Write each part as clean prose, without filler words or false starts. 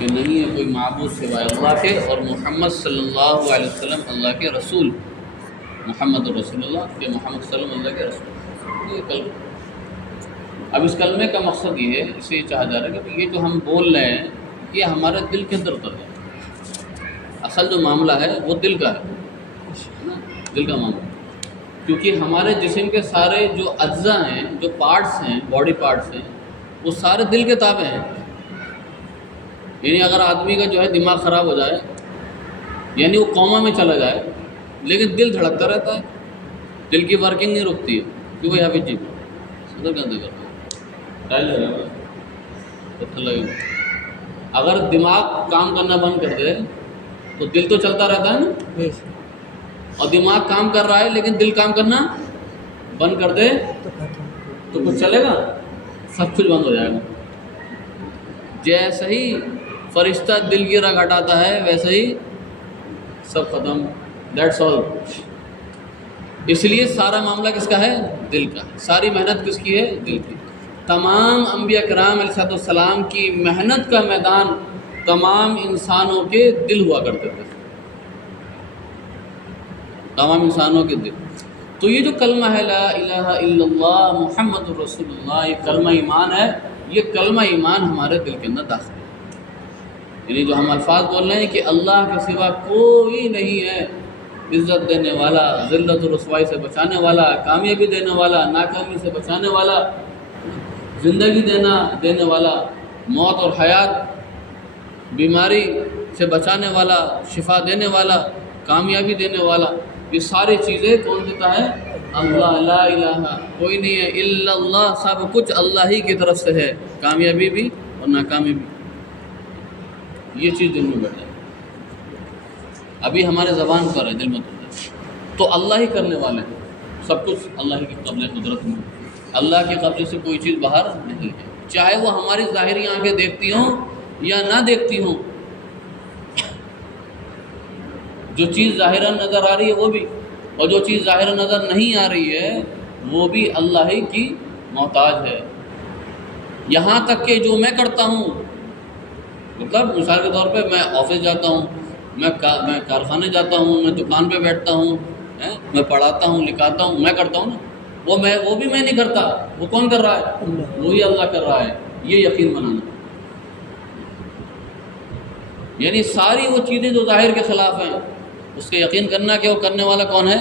کہ نہیں ہے کوئی معبود سوائے اللہ کے، اور محمد صلی اللہ علیہ وسلم اللہ کے رسول، محمد رسول اللہ کہ محمد صلی اللہ علیہ وسلم اللہ کے رسول، یہ کلمہ۔ اب اس کلمے کا مقصد یہ ہے، اسے یہ چاہا جا رہا ہے کہ یہ جو ہم بول رہے ہیں یہ ہمارے دل کے اندر اتر جائے۔ اصل جو معاملہ ہے وہ دل کا ہے، دل کا معاملہ، کیونکہ ہمارے جسم کے سارے جو اجزاء ہیں، جو پارٹس ہیں، باڈی پارٹس ہیں، وہ سارے دل کے تابع ہیں۔ یعنی اگر آدمی کا جو ہے دماغ خراب ہو جائے، یعنی وہ کوما میں چلا جائے، لیکن دل دھڑکتا رہتا ہے، دل کی ورکنگ نہیں رکتی ہے، کہ بھائی حافظ جی صدر کا اندر کرتا ہے، ٹائل لگا ہوا ہے، پتھر لگے ہوئے۔ اگر دماغ کام کرنا بند کر دے تو دل تو چلتا رہتا ہے نا، اور دماغ کام کر رہا ہے لیکن دل کام کرنا بند کر دے تو کچھ چلے گا؟ سب کچھ بند ہو جائے گا۔ جیسے ہی فرشتہ دل کی رگ ہٹاتا ہے ویسے ہی سب ختم، دیٹس آل۔ اس لیے سارا معاملہ کس کا ہے؟ دل کا ہے۔ ساری محنت کس کی ہے؟ دل کی۔ تمام انبیاء کرام علیہ السلام کی محنت کا میدان تمام انسانوں کے دل ہوا کرتے تھے، تمام انسانوں کے دل۔ تو یہ جو کلمہ ہے لا الہ الا اللہ محمد رسول اللہ، یہ کلمہ ایمان ہے، یہ کلمہ ایمان ہمارے دل کے اندر داخل ہے۔ یعنی جو ہم الفاظ بول رہے ہیں کہ اللہ کے سوا کوئی نہیں ہے عزت دینے والا، ذلت و رسوائی سے بچانے والا، کامیابی دینے والا، ناکامی سے بچانے والا، زندگی دینے والا، موت اور حیات، بیماری سے بچانے والا، شفا دینے والا، کامیابی دینے والا، یہ ساری چیزیں کون دیتا ہے؟ اللہ۔ لا الہ، کوئی نہیں ہے الا اللہ، سب کچھ اللہ ہی کی طرف سے ہے، کامیابی بھی اور ناکامی بھی۔ یہ چیز دل میں بیٹھ جائے، ابھی ہمارے زبان پر ہے، دل میں تو اللہ ہی کرنے والے ہیں، سب کچھ اللہ ہی کے قبضے قدرت میں، اللہ کے قبضے سے کوئی چیز باہر نہیں ہے، چاہے وہ ہماری ظاہری آنکھیں دیکھتی ہوں یا نہ دیکھتی ہوں۔ جو چیز ظاہراً نظر آ رہی ہے وہ بھی، اور جو چیز ظاہراً نظر نہیں آ رہی ہے وہ بھی اللہ ہی کی محتاج ہے۔ یہاں تک کہ جو میں کرتا ہوں، مطلب مثال کے طور پہ میں آفس جاتا ہوں، میں کارخانے جاتا ہوں، میں دکان پہ بیٹھتا ہوں، میں پڑھاتا ہوں، لکھاتا ہوں، میں کرتا ہوں نا، وہ بھی میں نہیں کرتا، وہ کون کر رہا ہے؟ وہی اللہ کر رہا ہے۔ یہ یقین بنانا، یعنی ساری وہ چیزیں جو ظاہر کے خلاف ہیں اس کا یقین کرنا کہ وہ کرنے والا کون ہے؟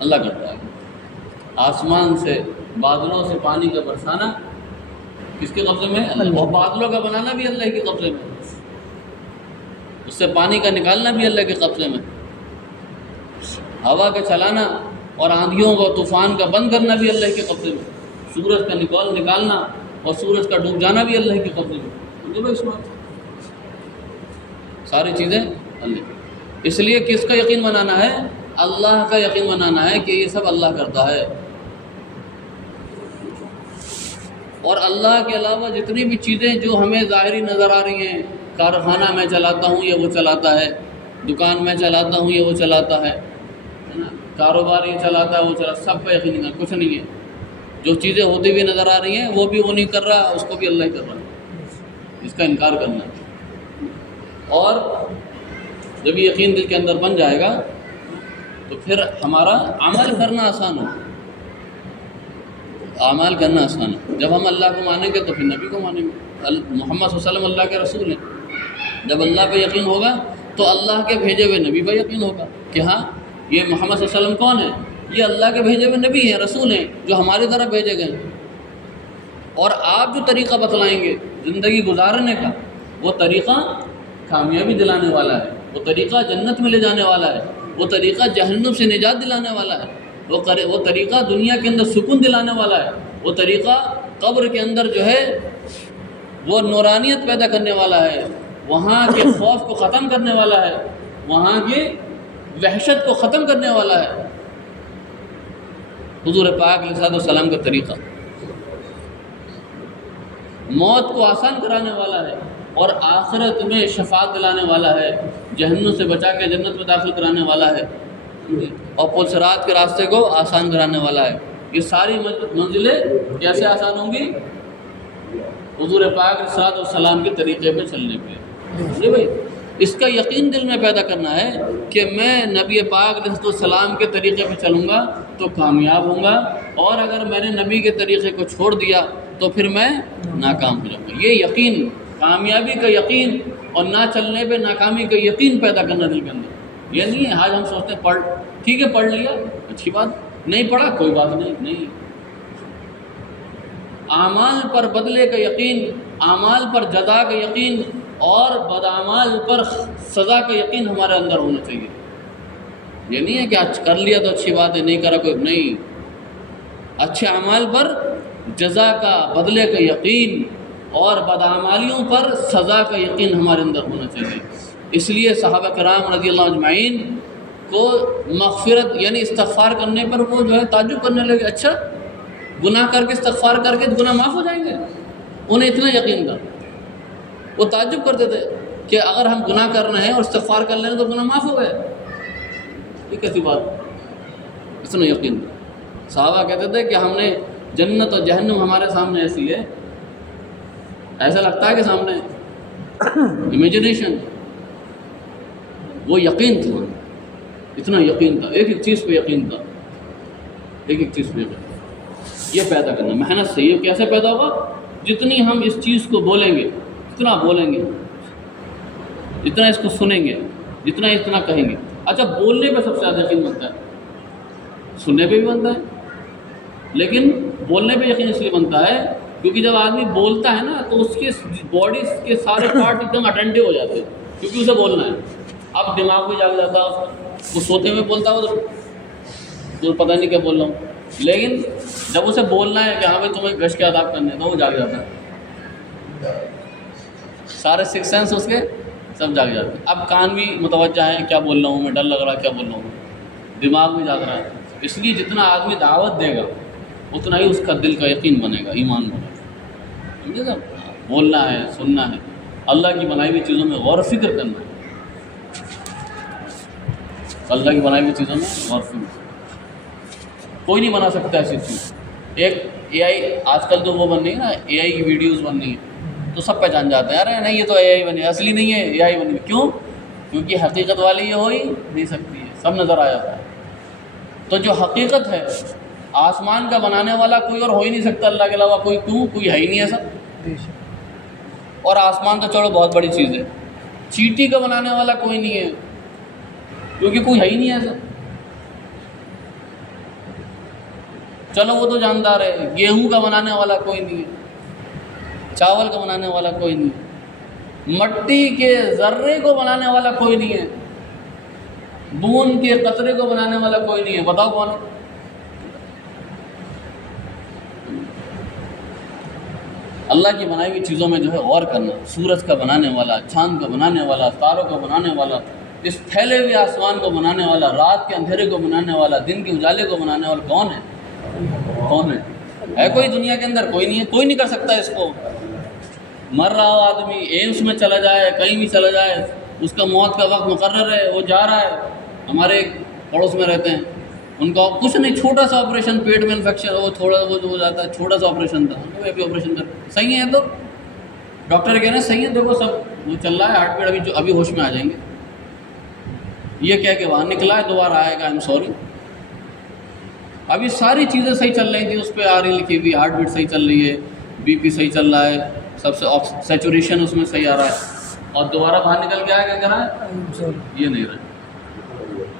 اللہ کرتا ہے۔ آسمان سے بادلوں سے پانی کا برسانا کس کے قبضے میں ہے؟ اور بادلوں کا بنانا بھی اللہ کے قبضے میں، اس سے پانی کا نکالنا بھی اللہ کے قبضے میں، ہوا کا چلانا اور آندھیوں کو، طوفان کا بند کرنا بھی اللہ کے قبضے میں، سورج کا نکالنا اور سورج کا ڈوب جانا بھی اللہ کے قبضے میں۔ اس بات ساری چیزیں اللہ۔ اس لیے کس کا یقین بنانا ہے؟ اللہ کا یقین بنانا ہے کہ یہ سب اللہ کرتا ہے، اور اللہ کے علاوہ جتنی بھی چیزیں جو ہمیں ظاہری نظر آ رہی ہیں، کارخانہ میں چلاتا ہوں یہ وہ چلاتا ہے، دکان میں چلاتا ہوں یہ وہ چلاتا ہے نا، کاروبار یہ چلاتا ہے وہ چلاتا، سب کا یقین نہیں، کچھ نہیں ہے۔ جو چیزیں ہوتی ہوئی نظر آ رہی ہیں وہ بھی وہ نہیں کر رہا، اس کو بھی اللہ ہی کر رہا ہے، اس کا انکار کرنا ہے۔ اور جب یہ یقین دل کے اندر بن جائے گا تو پھر ہمارا عمل کرنا آسان ہو، اعمال کرنا آسان ہے۔ جب ہم اللہ کو مانیں گے تو پھر نبی کو مانیں گے، محمد صلی اللہ علیہ وسلم اللہ کے رسول ہیں۔ جب اللہ پہ یقین ہوگا تو اللہ کے بھیجے ہوئے نبی پہ یقین ہوگا کہ ہاں یہ محمد صلی اللہ علیہ وسلم کون ہے؟ یہ اللہ کے بھیجے ہوئے نبی ہیں، رسول ہیں، جو ہماری طرف بھیجے گئے ہیں۔ اور آپ جو طریقہ بتلائیں گے زندگی گزارنے کا، وہ طریقہ کامیابی دلانے والا ہے، وہ طریقہ جنت میں لے جانے والا ہے، وہ طریقہ جہنم سے نجات دلانے والا ہے، وہ طریقہ دنیا کے اندر سکون دلانے والا ہے، وہ طریقہ قبر کے اندر جو ہے وہ نورانیت پیدا کرنے والا ہے، وہاں کے خوف کو ختم کرنے والا ہے، وہاں کی وحشت کو ختم کرنے والا ہے۔ حضور پاک علیہ السلام کا طریقہ موت کو آسان کرانے والا ہے، اور آخرت میں شفاعت دلانے والا ہے، جہنم سے بچا کے جنت میں داخل کرانے والا ہے، اور پل صراط کے راستے کو آسان کرانے والا ہے۔ یہ ساری منزلیں کیسے آسان ہوں گی؟ حضور پاک علیہ الصلوۃ والسلام کے طریقے پہ چلنے پہ. جی بھائی، اس کا یقین دل میں پیدا کرنا ہے کہ میں نبی پاک علیہ السلام کے طریقے پہ چلوں گا تو کامیاب ہوں گا، اور اگر میں نے نبی کے طریقے کو چھوڑ دیا تو پھر میں ناکام ہو جاؤں گا. یہ یقین، کامیابی کا یقین اور نہ چلنے پہ ناکامی کا یقین پیدا کرنا دل کے اندر. یہ نہیں ہے آج ہم سوچتے ہیں پڑھ، ٹھیک ہے پڑھ لیا اچھی بات، نہیں پڑھا کوئی بات نہیں. اعمال پر بدلے کا یقین، اعمال پر جزا کا یقین اور بداعمال پر سزا کا یقین ہمارے اندر ہونا چاہیے. یہ نہیں ہے کہ آج کر لیا تو اچھی بات ہے، نہیں کرا کوئی نہیں. اچھے اعمال پر جزا کا، بدلے کا یقین اور بداعمالیوں پر سزا کا یقین ہمارے اندر ہونا چاہیے. اس لیے صحابہ کرام رضی اللہ اجمعین کو مغفرت یعنی استغفار کرنے پر وہ جو ہے تعجب کرنے لگے، اچھا گناہ کر کے استغفار کر کے گناہ معاف ہو جائیں گے. انہیں اتنا یقین تھا، وہ تعجب کرتے تھے کہ اگر ہم گناہ کر رہے ہیں اور استغفار کر لیں تو گناہ معاف ہو گئے. یہ کیسی بات، اتنا یقین تھا. صحابہ کہتے تھے کہ ہم نے جنت اور جہنم ہمارے سامنے ایسی ہے، ایسا لگتا ہے کہ سامنے امیجنیشن. وہ یقین تھا، اتنا یقین تھا، ایک ایک چیز پہ یقین تھا، ایک ایک چیز پہ یقین. یہ پیدا کرنا محنت سے. یہ کیسے پیدا ہوگا؟ جتنی ہم اس چیز کو بولیں گے، جتنا بولیں گے، جتنا اس کو سنیں گے، جتنا کہیں گے. اچھا بولنے پہ سب سے زیادہ یقین بنتا ہے، سننے پہ بھی بنتا ہے، لیکن بولنے پہ یقین اس لیے بنتا ہے کیونکہ جب آدمی بولتا ہے نا تو اس کی باڈی کے سارے پارٹ ایک دم اٹینٹیو ہو جاتے ہیں کیونکہ اسے بولنا ہے. اب دماغ بھی جاگ جاتا ہے، وہ سوتے ہوئے بولتا ہو تو پتہ نہیں کیا بول رہا ہوں، لیکن جب اسے بولنا ہے کہ ہاں بھائی تمہیں گشت کے آداب کرنے ہیں تو وہ جاگ جاتا ہے. سارے سکس سینس اس کے سب جاگ جاتے ہیں. اب کان بھی متوجہ ہے کیا بول رہا ہوں میں، ڈر لگ رہا ہے کیا بول رہا ہوں، دماغ بھی جاگ رہا ہے. اس لیے جتنا آدمی دعوت دے گا اتنا ہی اس کا دل کا یقین بنے گا، ایمان بنے گا. سمجھے صاحب؟ بولنا ہے، سننا ہے، اللہ کی بنائی ہوئی چیزوں میں غور و فکر کرنا ہے. اللہ کی بنائی ہوئی چیزوں میں غور و فکر. کوئی نہیں بنا سکتا ایسی چیز. ایک اے آئی آج کل تو وہ بن رہی ہے نا، اے آئی کی ویڈیوز بن رہی ہیں تو سب پہچان جاتے ہیں، ارے نہیں یہ تو اے آئی بنی ہے، اصلی نہیں ہے، اے آئی بنی ہے. کیوں؟ کیونکہ حقیقت والی یہ ہو ہی نہیں سکتی ہے، سب نظر آ جاتا ہے. تو جو حقیقت ہے، آسمان کا بنانے والا کوئی اور ہو ہی نہیں سکتا اللہ کے علاوہ. کوئی ہے ہی نہیں ایسا. اور آسمان تو چلو بہت بڑی چیز ہے، چیٹی کا بنانے والا کوئی نہیں ہے کیونکہ کوئی ہے ہی نہیں ایسا. چلو وہ تو جاندار ہے. گیہوں کا بنانے والا کوئی نہیں ہے، چاول کا بنانے والا کوئی نہیں ہے، مٹی کے ذرے کو بنانے والا کوئی نہیں ہے، بوند کے قطرے کو بنانے والا کوئی نہیں ہے. بتاؤ کون ہے؟ اللہ کی بنائی ہوئی چیزوں میں جو ہے غور کرنا. سورج کا بنانے والا، چاند کا بنانے والا، تاروں کا بنانے والا، اس پھیلے ہوئے آسمان کو بنانے والا، رات کے اندھیرے کو بنانے والا، دن کے اجالے کو بنانے والا کون ہے؟ کون ہے کوئی دنیا کے اندر؟ کوئی نہیں ہے. کوئی نہیں کر سکتا اس کو. مر رہا ہو آدمی، ایمس میں چلا جائے، کہیں بھی چلا جائے، اس کا موت کا وقت مقرر ہے، وہ جا رہا ہے. ہمارے ایک پڑوس میں رہتے ہیں، ان کا کچھ نہیں، چھوٹا سا آپریشن، پیٹ میں انفیکشن، وہ تھوڑا وہ جو ہو جاتا ہے، چھوٹا سا آپریشن تھا، وہ بھی آپریشن کر صحیح ہے. تو ڈاکٹر کہہ رہے ہیں صحیح ہے، دیکھو سب وہ چل رہا ہے، ہارٹ بیٹ ابھی ہوش میں آ جائیں گے. یہ کہہ کے وہاں نکلا ہے، دوبارہ آئے گا، آئی ایم سوری. ابھی ساری چیزیں صحیح چل رہی تھیں، اس پہ آ رہی لکھی ہوئی، ہارٹ بیٹ صحیح چل رہی ہے، بی پی صحیح چل رہا ہے، سب سے سیچوریشن اس میں صحیح آ رہا ہے، اور دوبارہ باہر نکل کے آیا کیا کر رہا ہے؟ یہ نہیں رہا.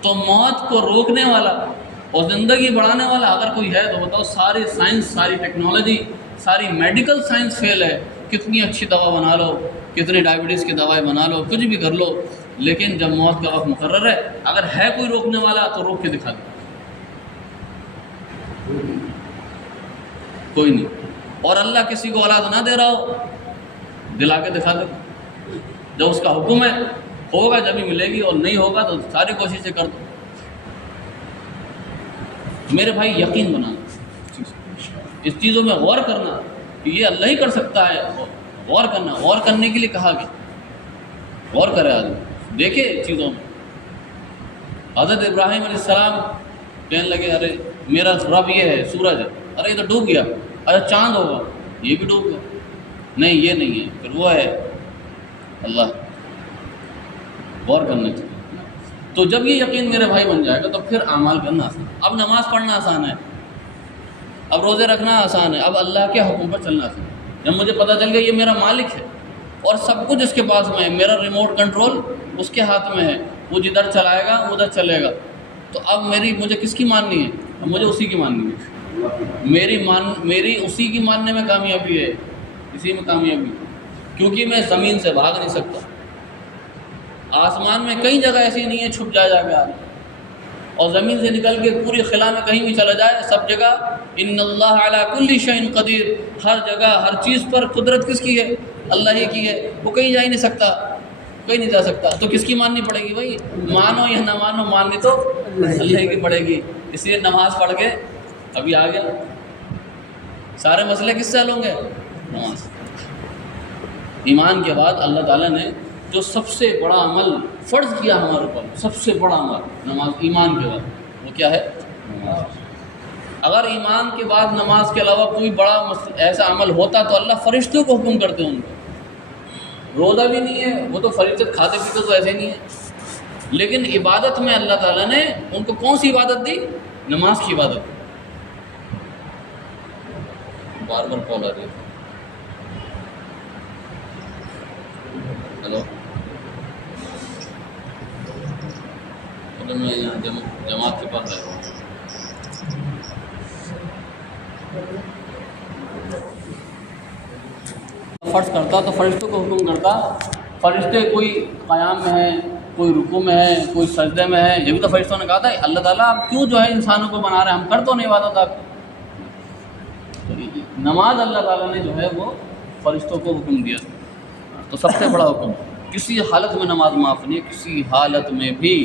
تو موت کو روکنے والا اور زندگی بڑھانے والا اگر کوئی ہے تو بتاؤ. ساری سائنس، ساری ٹیکنالوجی، ساری میڈیکل سائنس فیل ہے. کتنی اچھی دوا بنا لو، کتنی ڈائبٹیز کی دوائیں بنا لو، کچھ بھی کر لو، لیکن جب موت کا وقت مقرر ہے، اگر ہے کوئی روکنے والا تو روک کے دکھا دے. کوئی نہیں. اور اللہ کسی کو اولاد نہ دے رہا ہو، دلا کے دکھا دے. جب اس کا حکم ہے، ہوگا جب ہی ملے گی، اور نہیں ہوگا تو ساری کوششیں کر دو. میرے بھائی یقین بنانا، اس چیزوں میں غور کرنا کہ یہ اللہ ہی کر سکتا ہے. غور کرنا، غور کرنے کے لیے کہا گیا. غور کرے آدمی، دیکھے چیزوں میں. حضرت ابراہیم علیہ السلام کہنے لگے ارے میرا رب یہ ہے، سورج ہے، ارے یہ تو ڈوب گیا. اچھا چاند ہوگا، یہ بھی ڈوب گیا. نہیں یہ نہیں ہے، پھر وہ ہے اللہ، غور کرنا چاہیے۔ تو جب یہ یقین میرے بھائی بن جائے گا تو پھر اعمال کرنا آسان، اب نماز پڑھنا آسان ہے، اب روزے رکھنا آسان ہے، اب اللہ کے حکم پر چلنا آسان ہے۔ جب مجھے پتہ چل گیا یہ میرا مالک ہے اور سب کچھ اس کے پاس میں ہے، میرا ریموٹ کنٹرول اس کے ہاتھ میں ہے، وہ جدھر چلائے گا ادھر چلے گا، تو اب مجھے کس کی ماننی ہے؟ اب مجھے اسی کی ماننی ہے۔ میری اسی کی ماننے میں کامیابی ہے، اسی میں کامیابی، کیونکہ میں زمین سے بھاگ نہیں سکتا۔ آسمان میں کئی جگہ ایسی نہیں ہے چھپ جائے گا، اور زمین سے نکل کے پوری خلا میں کہیں بھی چلا جائے، سب جگہ ان اللہ علی کل شیء قدیر، ہر جگہ ہر چیز پر قدرت کس کی ہے؟ اللہ ہی کی ہے، وہ کہیں جا ہی نہیں سکتا، کہیں نہیں جا سکتا، تو کس کی ماننی پڑے گی بھائی؟ مانو یا نہ مانو، ماننی تو اللہ کی پڑے گی۔ اس لیے نماز پڑھ کے ابھی آ گیا، سارے مسئلے کس سے حل ہوں گے؟ نماز۔ ایمان کے بعد اللہ تعالیٰ نے جو سب سے بڑا عمل فرض کیا ہمارے اوپر، سب سے بڑا عمل نماز، ایمان کے بعد وہ کیا ہے؟ نماز۔ اگر ایمان کے بعد نماز کے علاوہ کوئی بڑا ایسا عمل ہوتا تو اللہ فرشتوں کو حکم کرتے ان کو۔ روزہ بھی نہیں ہے، وہ تو فرشتے کھاتے پیتے تو ایسے نہیں ہے، لیکن عبادت میں اللہ تعالیٰ نے ان کو کون سی عبادت دی؟ نماز کی عبادت۔ بار بار کال آ رہی ہے، ہلو، میں یہاں جماعت کے پاس آیا ہوں۔ فرض کرتا تو فرشتوں کو حکم کرتا، فرشتے کوئی قیام میں ہے، کوئی رکوع میں ہے، کوئی سجدے میں ہے، یہ بھی تو فرشتوں نے کہا تھا اللہ تعالیٰ آپ کیوں جو ہے انسانوں کو بنا رہے ہیں، ہم کر تو نہیں عبادت آپ کی۔ نماز اللہ تعالیٰ نے جو ہے وہ فرشتوں کو حکم دیا، تو سب سے بڑا حکم، کسی حالت میں نماز معاف نہیں ہے، کسی حالت میں بھی،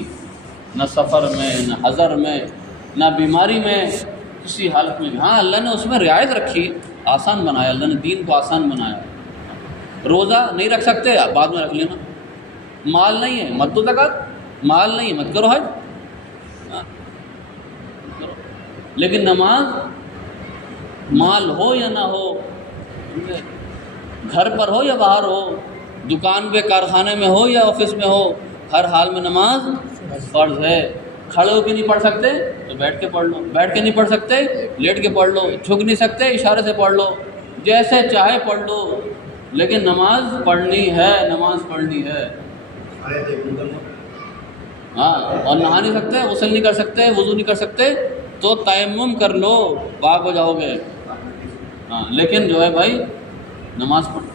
نہ سفر میں، نہ حضر میں، نہ بیماری میں، کسی حالت میں بھی۔ ہاں اللہ نے اس میں رعایت رکھی، آسان بنایا، اللہ نے دین کو آسان بنایا۔ روزہ نہیں رکھ سکتے آپ بعد میں رکھ لینا، مال نہیں ہے مت دو زکوٰۃ، مال نہیں ہے مت کرو حج، لیکن نماز مال ہو یا نہ ہو، گھر پر ہو یا باہر ہو، دکان پہ، کارخانے میں ہو یا آفس میں ہو، ہر حال میں نماز فرض ہے۔ کھڑے ہو کے نہیں پڑھ سکتے تو بیٹھ کے پڑھ لو، بیٹھ کے نہیں پڑھ سکتے لیٹ کے پڑھ لو، جھک نہیں سکتے اشارے سے پڑھ لو، جیسے چاہے پڑھ لو، لیکن نماز پڑھنی ہے، نماز پڑھنی ہے۔ ہاں، اور نہا نہیں سکتے، غسل نہیں کر سکتے، وضو نہیں کر سکتے تو تیمم کر لو، پاک ہو جاؤ گے۔ ہاں، لیکن جو ہے بھائی نماز پڑھو،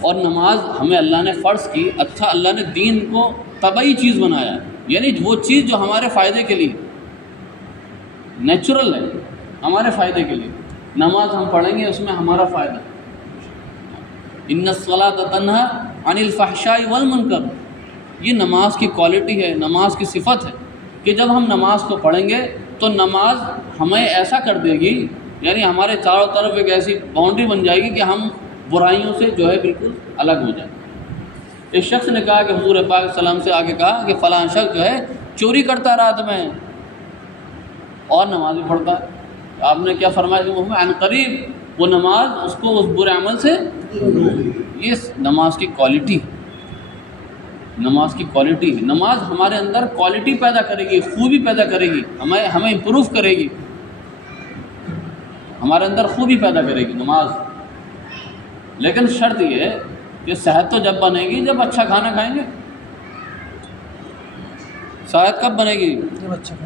اور نماز ہمیں اللہ نے فرض کی۔ اچھا، اللہ نے دین کو طبعی چیز بنایا، یعنی وہ چیز جو ہمارے فائدے کے لیے نیچرل ہے، ہمارے فائدے کے لیے نماز ہم پڑھیں گے، اس میں ہمارا فائدہ۔ ان الصلاۃ تنہی عن الفحشاء والمنکر، یہ نماز کی کوالٹی ہے، نماز کی صفت ہے کہ جب ہم نماز کو پڑھیں گے تو نماز ہمیں ایسا کر دے گی، یعنی ہمارے چاروں طرف ایک ایسی باؤنڈری بن جائے گی کہ ہم برائیوں سے جو ہے بالکل الگ ہو جائیں۔ ایک شخص نے کہا کہ حضور پاک صلی اللہ علیہ وسلم سے آگے کہا کہ فلاں شخص جو ہے چوری کرتا رات میں اور نماز بھی پڑھتا ہے۔ آپ نے کیا فرمایا کہ محمد عن قریب وہ نماز اس کو اس برے عمل سے، یہ نماز کی کوالٹی، نماز کی کوالٹی ہے۔ نماز ہمارے اندر کوالٹی پیدا کرے گی، خوبی پیدا کرے گی، ہمیں امپروو کرے گی، ہمارے اندر خوبی پیدا کرے گی نماز۔ لیکن شرط یہ ہے کہ صحت تو جب بنے گی جب اچھا کھانا کھائیں گے۔ صحت کب بنے گی؟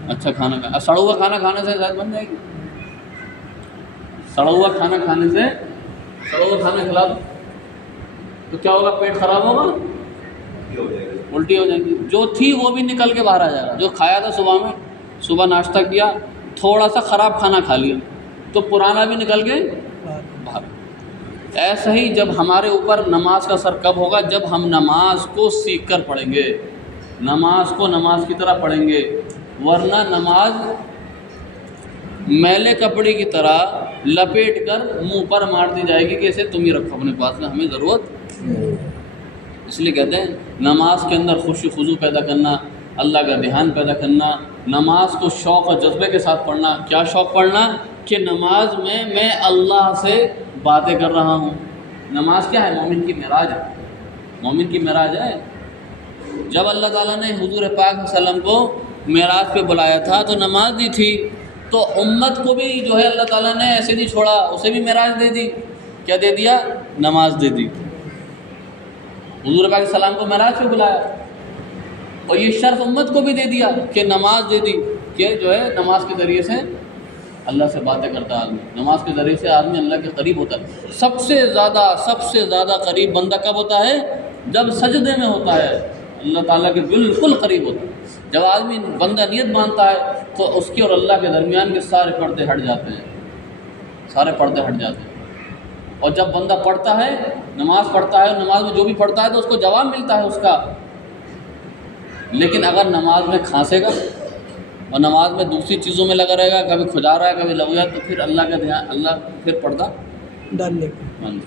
اچھا کھانا کھائیں۔ سڑا ہوا کھانا کھانے سے صحت بن جائے گی؟ سڑا ہوا کھانا کھانے سے، سڑا ہوا کھانا کھلا دو تو کیا ہوگا؟ پیٹ خراب ہوگا، الٹی ہو جائے گی، جو تھی وہ بھی نکل کے باہر آ جائے گا۔ جو کھایا تھا صبح میں، صبح ناشتہ کیا، تھوڑا سا خراب کھانا کھا لیا تو پرانا بھی نکل کے باہر۔ ایسا ہی جب ہمارے اوپر نماز کا اثر کب ہوگا؟ جب ہم نماز کو سیکھ کر پڑھیں گے، نماز کو نماز کی طرح پڑھیں گے، ورنہ نماز میلے کپڑے کی طرح لپیٹ کر منہ پر مار دی جائے گی کہ اسے تم ہی رکھو اپنے پاس میں، ہمیں ضرورت۔ اس لیے کہتے ہیں نماز کے اندر خوشی خضوع پیدا کرنا، اللہ کا دھیان پیدا کرنا، نماز کو شوق اور جذبے کے ساتھ پڑھنا۔ کیا شوق پڑھنا؟ کہ نماز میں اللہ سے باتیں کر رہا ہوں، نماز کیا ہے؟ مومن کی معراج ہے، مومن کی معراج ہے۔ جب اللہ تعالیٰ نے حضور پاک صلی اللہ علیہ وسلم کو معراج پہ بلایا تھا تو نماز دی تھی، تو امت کو بھی جو ہے اللہ تعالیٰ نے ایسے نہیں چھوڑا، اسے بھی معراج دے دی۔ کیا دے دیا؟ نماز دے دی۔ حضور پاک صلی اللہ علیہ وسلم کو معراج پہ بلایا، اور یہ شرف امت کو بھی دے دیا کہ نماز دے دی، کہ جو ہے نماز کے ذریعے سے اللہ سے باتیں کرتا ہے آدمی، نماز کے ذریعے سے آدمی اللہ کے قریب ہوتا ہے۔ سب سے زیادہ قریب بندہ کب ہوتا ہے؟ جب سجدے میں ہوتا ہے، اللہ تعالیٰ کے بالکل قریب ہوتا ہے۔ جب آدمی بندہ نیت باندھتا ہے تو اس کے اور اللہ کے درمیان کے سارے پردے ہٹ جاتے ہیں، سارے پردے ہٹ جاتے ہیں۔ اور جب بندہ پڑھتا ہے، نماز پڑھتا ہے، نماز میں جو بھی پڑھتا ہے تو اس کو جواب ملتا ہے اس کا۔ لیکن اگر نماز میں کھانسے گا اور نماز میں دوسری چیزوں میں لگا رہے گا، کبھی کھجا رہا ہے کبھی لگ گیا، تو پھر اللہ کا دھیان، اللہ پھر پردہ ڈال لے بند۔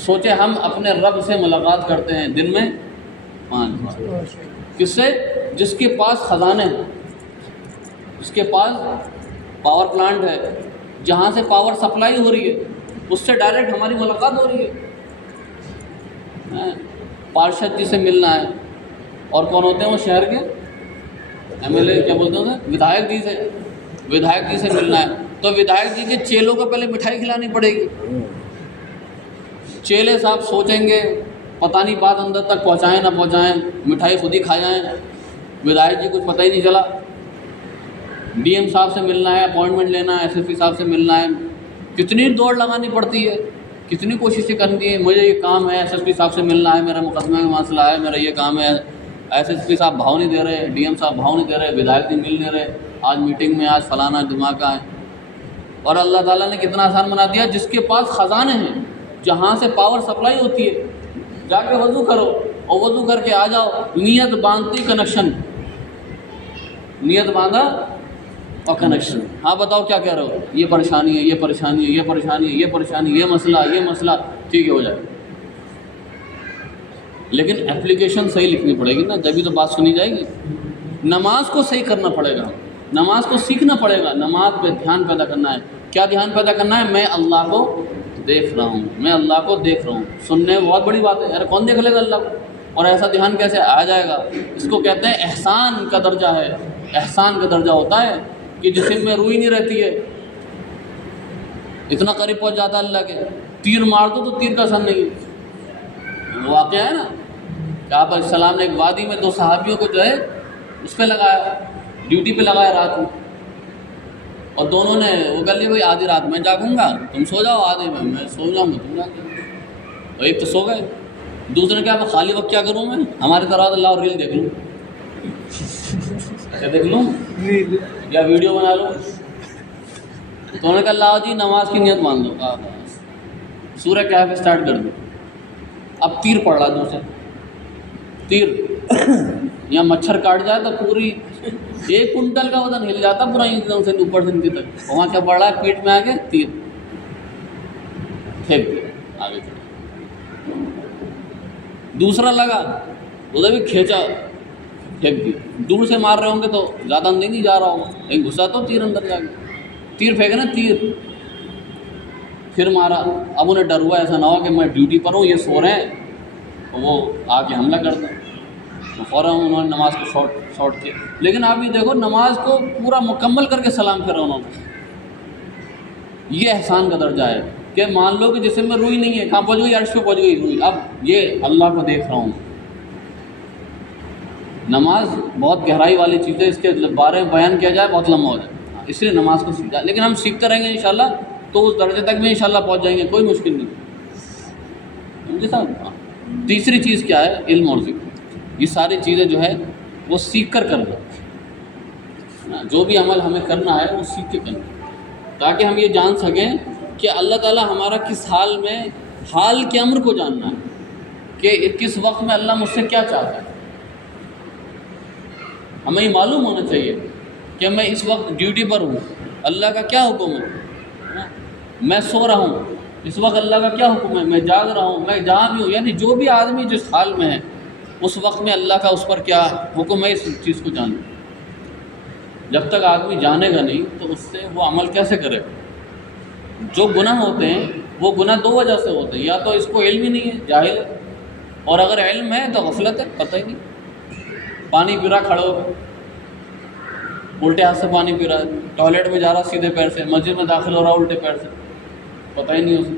سوچے ہم اپنے رب سے ملاقات کرتے ہیں دن میں 5 بار، کس سے؟ جس کے پاس خزانے ہیں، جس کے پاس پاور پلانٹ ہے، جہاں سے پاور سپلائی ہو رہی ہے، اس سے ڈائریکٹ ہماری ملاقات ہو رہی ہے۔ پارشد جی سے ملنا ہے، اور کون ہوتے ہیں وہ شہر کے ایم ایل اے، کیا بولتے ہیں ودھائک جی سے، ودھائک جی سے ملنا ہے تو ودھائک جی کے چیلوں کو پہلے مٹھائی کھلانی پڑے گی۔ چیلے صاحب سوچیں گے پتہ نہیں بات اندر تک پہنچائیں نہ پہنچائیں، مٹھائی خود ہی کھا جائیں، ودھائک جی کچھ پتہ ہی نہیں چلا۔ ڈی ایم صاحب سے ملنا ہے، اپوائنٹمنٹ لینا ہے، ایس ایس پی صاحب سے ملنا ہے، کتنی دوڑ لگانی پڑتی ہے، کتنی کوششیں کرنی ہے، مجھے یہ کام ہے، ایس ایس پی صاحب سے ملنا ہے، میرا مقدمہ کا مسئلہ ہے، میرا یہ کام ہے، ایس ایس پی صاحب بھاؤ نہیں دے رہے، ڈی ایم صاحب بھاؤ نہیں دے رہے، ودھائک جی مل نہیں رہے، آج میٹنگ میں، آج فلانا دھماکہ ہے۔ اور اللہ تعالیٰ نے کتنا آسان بنا دیا، جس کے پاس خزانے ہیں، جہاں سے پاور سپلائی ہوتی ہے، جا کے وضو کرو اور وضو کر کے آ جاؤ، نیت باندھتی کنیکشن، نیت باندھا اور کنیکشن۔ ہاں بتاؤ کیا کہہ رہے ہو؟ یہ پریشانی ہے، یہ پریشانی ہے، یہ پریشانی ہے، یہ پریشانی، یہ مسئلہ، ٹھیک ہے ہو جائے۔ لیکن اپلیکیشن صحیح لکھنی پڑے گی نا، جبھی تو بات سنی جائے گی۔ نماز کو صحیح کرنا پڑے گا، نماز کو سیکھنا پڑے گا، نماز پہ دھیان پیدا کرنا ہے۔ کیا دھیان پیدا کرنا ہے؟ میں اللہ کو دیکھ رہا ہوں، میں اللہ کو دیکھ رہا ہوں۔ سننے بہت بڑی بات ہے، یار کون دیکھ لے گا اللہ کو؟ اور ایسا دھیان کیسے آ جائے گا؟ اس کو کہتے ہیں احسان کا درجہ ہے۔ احسان کا درجہ ہوتا ہے کہ جسم میں روح ہی نہیں رہتی ہے، اتنا قریب پہنچ جاتا ہے اللہ کے۔ تیر مار دو تو تیر کا اثر نہیں ہے۔ واقعہ ہے نا کہ آپ علیہ السلام نے ایک وادی میں 2 صحابیوں کو جو ہے اس پہ لگایا، ڈیوٹی پہ لگایا رات میں، اور دونوں نے وہ کر لیا بھائی آدھی رات میں جاگوں گا، تم سو جاؤ، آدھی میں سو جاؤں گا، تم جاگو۔ اور ایک تو سو گئے، دوسرے نے کہا میں خالی وقت کیا کروں، میں ہماری طرح اللہ اور ریل دیکھ لوں، کیا دیکھ لوں یا ویڈیو بنا لوں۔ تو انہوں نے کہا اللہ جی نماز کی نیت مان لو، سورہ کہف اسٹارٹ کر دو۔ اب تیر پڑ رہا دوسرے، تیر یا مچھر کاٹ جائے تو پوری 1 کنٹل کا وزن ہل جاتا پورا ایک دم سے اوپر سے نیچے تک، وہاں کیا پڑ رہا ہے؟ پیٹ میں آ کے تیر پھینک دیا آگے چلا۔ دوسرا لگا، ادھر بھی کھینچا، پھینک دیا۔ دور سے مار رہے ہوں گے تو زیادہ اندر نہیں جا رہا ہوگا، لیکن گھسا تو تیر اندر جا کے، تیر پھینکنا تیر، پھر مارا۔ اب انہیں ڈر ہوا ایسا نہ ہو کہ میں ڈیوٹی پر ہوں، یہ سو رہے ہیں، تو وہ آ کے حملہ کر دیں، تو فوراً انہوں نے نماز کو شارٹ کیا۔ لیکن آپ یہ دیکھو نماز کو پورا مکمل کر کے سلام پھیرا انہوں نے۔ یہ احسان کا درجہ ہے کہ مان لو کہ جسم میں روح نہیں ہے، کہاں پہنچ گئی؟ عرش پہ پہنچ گئی روح، اب یہ اللہ کو دیکھ رہا ہوں۔ نماز بہت گہرائی والی چیز ہے، اس کے بارے میں بیان کیا جائے بہت لمبا ہو جائے، اس لیے نماز کو سیکھا، لیکن ہم سیکھتے رہیں گے انشاءاللہ تو اس درجے تک بھی انشاءاللہ پہنچ جائیں گے، کوئی مشکل نہیں۔ سمجھے صاحب؟ تیسری چیز کیا ہے؟ علم اور ذکر۔ یہ ساری چیزیں جو ہے وہ سیکھ کر کرنا، جو بھی عمل ہمیں کرنا ہے وہ سیکھ کے کرنا، تاکہ ہم یہ جان سکیں کہ اللہ تعالیٰ ہمارا کس حال میں، حال کے امر کو جاننا ہے کہ کس وقت میں اللہ مجھ سے کیا چاہتا ہے۔ ہمیں یہ معلوم ہونا چاہیے کہ میں اس وقت ڈیوٹی پر ہوں، اللہ کا کیا حکم ہے، میں سو رہا ہوں اس وقت اللہ کا کیا حکم ہے، میں جاگ رہا ہوں، میں جہاں بھی ہوں، یعنی جو بھی آدمی جس حال میں ہے اس وقت میں اللہ کا اس پر کیا حکم ہے، اس چیز کو جاننا۔ جب تک آدمی جانے گا نہیں تو اس سے وہ عمل کیسے کرے گا؟ جو گناہ ہوتے ہیں وہ گناہ دو وجہ سے ہوتے ہیں، یا تو اس کو علم ہی نہیں ہے، جاہل ہے، اور اگر علم ہے تو غفلت ہے، پتہ ہی نہیں، پانی پی رہا کھڑے ہو کے، الٹے ہاتھ سے پانی پی رہا ہے، ٹوائلٹ میں جا رہا سیدھے پیر سے، مسجد میں داخل ہو رہا الٹے پیر سے، پتہ ہی نہیں اسے،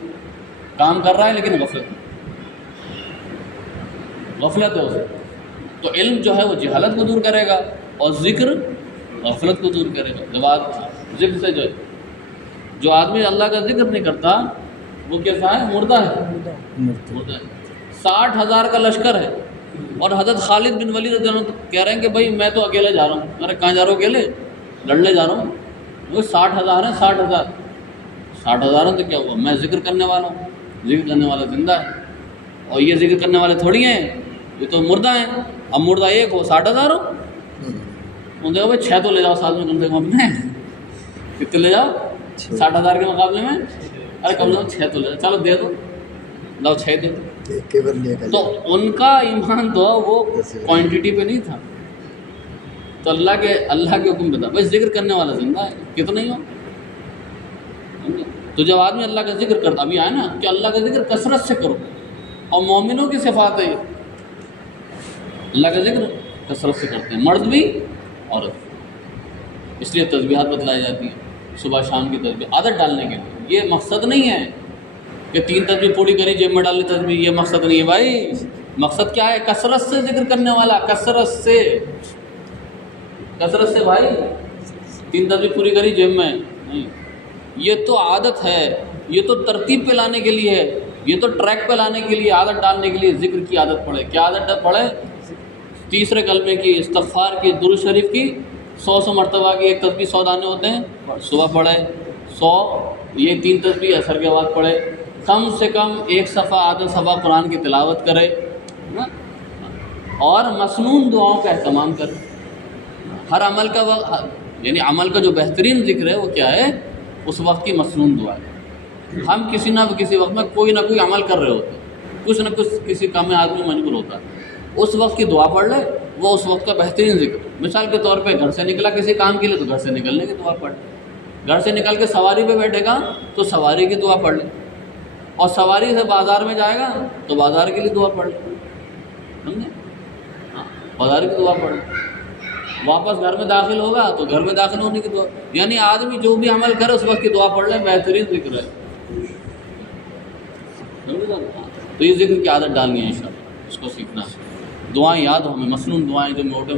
کام کر رہا ہے لیکن غفلت ہے اسے۔ تو علم جو ہے وہ جہالت کو دور کرے گا، اور ذکر غفلت کو دور کرے گا۔ جب ذکر سے جو آدمی اللہ کا ذکر نہیں کرتا وہ کیسا ہے؟ مردہ ہے، مردہ ہے۔ 60,000 کا لشکر ہے، اور حضرت خالد بن ولید رضی اللہ عنہ کہہ رہے ہیں کہ بھائی میں تو اکیلے جا رہا ہوں۔ ارے کہاں جا رہا ہوں؟ اکیلے لڑنے جا رہا ہوں؟ وہ 60,000 ہیں، 60,000 ہیں تو کیا ہوا؟ میں ذکر کرنے والا ہوں، ذکر کرنے والا زندہ ہے، اور یہ ذکر کرنے والے تھوڑی ہیں، یہ تو مردہ ہیں۔ اب مردہ ایک ہو 60,000 ہو، انہوں نے کہا بھائی 6 تو لے جاؤ ساتھ میں کم سے کم اپنے، کتنے لے جاؤ 60,000 کے مقابلے میں؟ ارے کم سے کم 6 تو لے جاؤ، چلو دے دو، لاؤ 6 دے دو۔ تو ان کا ایمان تو وہ کوانٹٹی پہ نہیں تھا، تو اللہ کے حکم پہ تھا، بھائی ذکر کرنے والا زندہ ہے، کتنا ہی ہو۔ تو جب آدمی اللہ کا ذکر کرتا، ابھی آیا نا کہ اللہ کا ذکر کثرت سے کرو، اور مومنوں کی صفات ہے اللہ کا ذکر کثرت سے کرتے ہیں، مرد بھی عورت بھی۔ اس لیے تسبیحات بتلائی جاتی ہیں، صبح شام کی تسبیح عادت ڈالنے کے لیے۔ یہ مقصد نہیں ہے کہ 3 تسبیح پوری کری جیب میں ڈالنے تسبیح، یہ مقصد نہیں ہے بھائی۔ مقصد کیا ہے؟ کثرت سے ذکر کرنے والا، کثرت سے بھائی، 3 تسبیح پوری کری جیب میں نہیں، یہ تو عادت ہے، یہ تو ترتیب پہ لانے کے لیے ہے، یہ تو ٹریک پہ لانے کے لیے، عادت ڈالنے کے لیے ذکر کی عادت پڑے۔ کیا عادت پڑے؟ تیسرے کلمے کی، استغفار کی، درود شریف کی 100 مرتبہ کی، ایک تسبیح 100 دانے ہوتے ہیں، صبح پڑھے 100، یہ 3 تسبیح اثر کے بعد پڑھے، کم سے کم 1 صفحہ آدھا صفحہ قرآن کی تلاوت کرے، اور مسنون دعاؤں کا اہتمام کرے۔ ہر عمل کا وقت، یعنی عمل کا جو بہترین ذکر ہے وہ کیا ہے؟ اس وقت کی مسنون دعا ہے۔ ہم کسی نہ کسی وقت میں کوئی نہ کوئی عمل کر رہے ہوتے ہیں، کچھ نہ کچھ کسی کام میں آدمی مجبور ہوتا ہے، اس وقت کی دعا پڑھ لے، وہ اس وقت کا بہترین ذکر۔ مثال کے طور پہ گھر سے نکلا کسی کام کے لیے تو گھر سے نکلنے کی دعا پڑھ لے، گھر سے نکل کے سواری پہ بیٹھے گا تو سواری کی دعا پڑھ لے، اور سواری سے بازار میں جائے گا تو بازار کے لیے دعا پڑھ لے، سمجھے؟ ہاں، بازار کی دعا پڑھ لے، واپس گھر میں داخل ہوگا تو گھر میں داخل ہونے کی دعا، یعنی آدمی جو بھی عمل کرے اس وقت کی دعا پڑھ لے، بہترین ذکر ہے۔ تو یہ ذکر کی عادت ڈالنی ہے انشاءاللہ، اس کو سیکھنا ہے۔ دعائیں یاد ہو ہمیں، مصنون دعائیں جو موٹے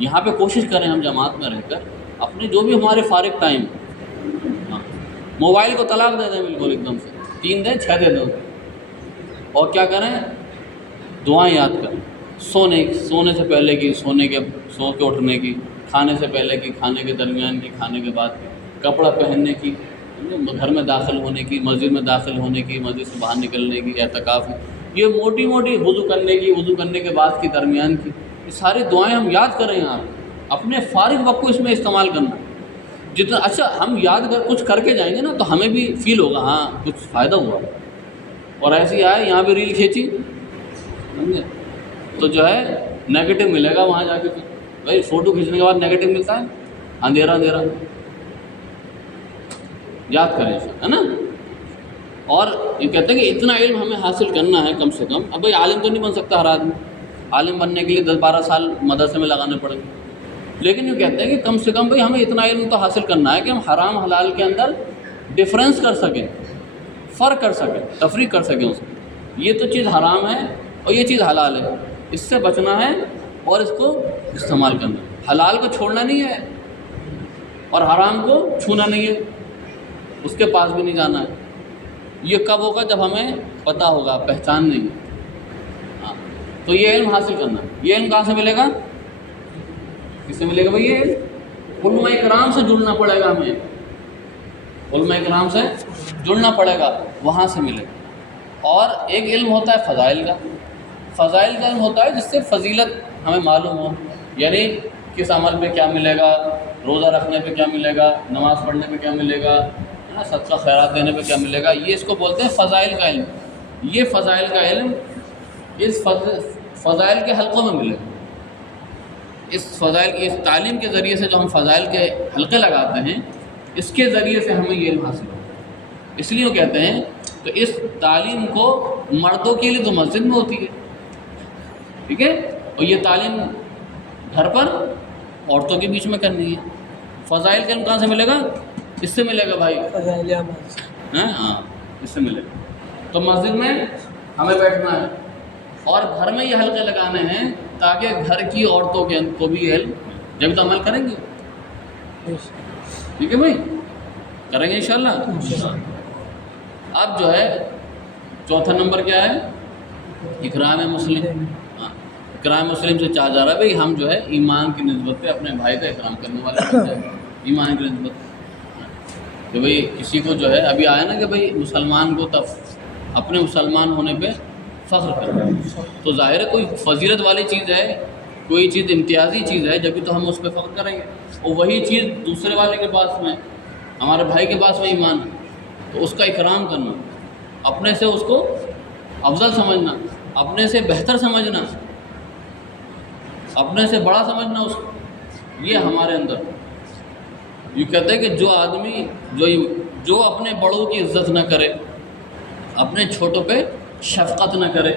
یہاں پہ کوشش کریں ہم جماعت میں رہ کر اپنے جو بھی ہمارے فارغ ٹائم، موبائل کو طلاق دے دیں بالکل ایک دم سے، 3 دیں 6 دے دو، اور کیا کریں؟ دعائیں یاد کریں، سونے سے پہلے کی، سو کے اٹھنے کی، کھانے سے پہلے کی، کھانے کے درمیان کی، کھانے کے بعد کی، کپڑا پہننے کی، گھر میں داخل ہونے کی، مسجد میں داخل ہونے کی، مسجد سے باہر نکلنے کی، اعتکاف کی، یہ موٹی وضو کرنے کی، وضو کرنے کے بعد کی، درمیان کی، یہ ساری دعائیں ہم یاد کریں۔ آپ اپنے فارغ وقت کو اس میں استعمال کرنا، جتنا اچھا ہم یاد کچھ کر کے جائیں گے نا تو ہمیں بھی فیل ہوگا ہاں کچھ فائدہ ہوا، اور ایسے ہی آئے یہاں پہ ریل کھینچی، سمجھے، تو جو ہے نیگیٹو ملے گا وہاں جا کے۔ بھائی فوٹو کھینچنے کے بعد نیگیٹو ملتا ہے، اندھیرا یاد کریں ہے نا۔ اور یہ کہتے ہیں کہ اتنا علم ہمیں حاصل کرنا ہے کم سے کم۔ اب بھائی عالم تو نہیں بن سکتا ہر آدمی، عالم بننے کے لیے 10-12 سال مدرسے میں لگانے پڑیں گے، لیکن یہ کہتے ہیں کہ کم سے کم بھائی ہمیں اتنا علم تو حاصل کرنا ہے کہ ہم حرام حلال کے اندر ڈفرینس کر سکیں، فرق کر سکیں، تفریق کر سکیں اس میں، یہ تو چیز حرام ہے اور یہ چیز حلال ہے، اس سے بچنا ہے اور اس کو استعمال کرنا ہے۔ حلال کو چھوڑنا نہیں ہے اور حرام کو چھونا نہیں ہے، اس کے پاس بھی نہیں جانا ہے۔ یہ کب ہوگا؟ جب ہمیں پتہ ہوگا، پہچان نہیں ہے۔ ہاں، تو یہ علم حاصل کرنا، یہ علم کہاں سے ملے گا؟ کس سے ملے گا بھائی؟ یہ علماء کرام سے جڑنا پڑے گا، ہمیں علماء کرام سے جڑنا پڑے گا، وہاں سے ملے گا۔ اور ایک علم ہوتا ہے فضائل کا، فضائل کا علم ہوتا ہے جس سے فضیلت ہمیں معلوم ہو، یعنی کس عمل پہ کیا ملے گا، روزہ رکھنے پہ کیا ملے گا، نماز پڑھنے پہ کیا ملے گا، صدقہ خیرات دینے پہ کیا ملے گا، یہ اس کو بولتے ہیں فضائل کا علم۔ یہ فضائل کا علم اس فضائل کے حلقوں میں ملے گا۔ اس فضائل کی، اس تعلیم کے ذریعے سے جو ہم فضائل کے حلقے لگاتے ہیں، اس کے ذریعے سے ہمیں یہ علم حاصل ہوگا، اس لیے وہ کہتے ہیں تو اس تعلیم کو مردوں کے لیے تو مسجد میں ہوتی ہے، ٹھیک ہے، اور یہ تعلیم گھر پر عورتوں کے بیچ میں کرنی ہے۔ فضائل کا علم کہاں سے ملے گا؟ اس سے ملے گا بھائی، ہاں اس سے ملے گا۔ تو مسجد میں ہمیں بیٹھنا ہے اور گھر میں یہ حلقے لگانے ہیں تاکہ گھر کی عورتوں کے کو بھی یہ علم، جب تو عمل کریں گے، ٹھیک ہے بھائی، کریں گے انشاءاللہ۔ اب جو ہے چوتھا نمبر کیا ہے؟ اکرام مسلم۔ ہاں، اکرام مسلم سے چاہا جا رہا ہے بھائی ہم جو ہے ایمان کی نسبت پہ اپنے بھائی کا اکرام کرنے والے ہوتے ہیں، ایمان کی نسبت کہ بھائی کسی کو جو ہے ابھی آیا نا کہ بھائی مسلمان کو تب اپنے مسلمان ہونے پہ فخر کرنا، تو ظاہر ہے کوئی فضیلت والی چیز ہے، کوئی چیز امتیازی چیز ہے، جبھی تو ہم اس پہ فخر کریں گے، اور وہی چیز دوسرے والے کے پاس میں، ہمارے بھائی کے پاس میں ایمان ہے تو اس کا اکرام کرنا، اپنے سے اس کو افضل سمجھنا، اپنے سے بہتر سمجھنا، اپنے سے بڑا سمجھنا اس کو، یہ ہمارے اندر۔ یہ کہتے ہیں کہ جو آدمی جو اپنے بڑوں کی عزت نہ کرے، اپنے چھوٹوں پہ شفقت نہ کرے،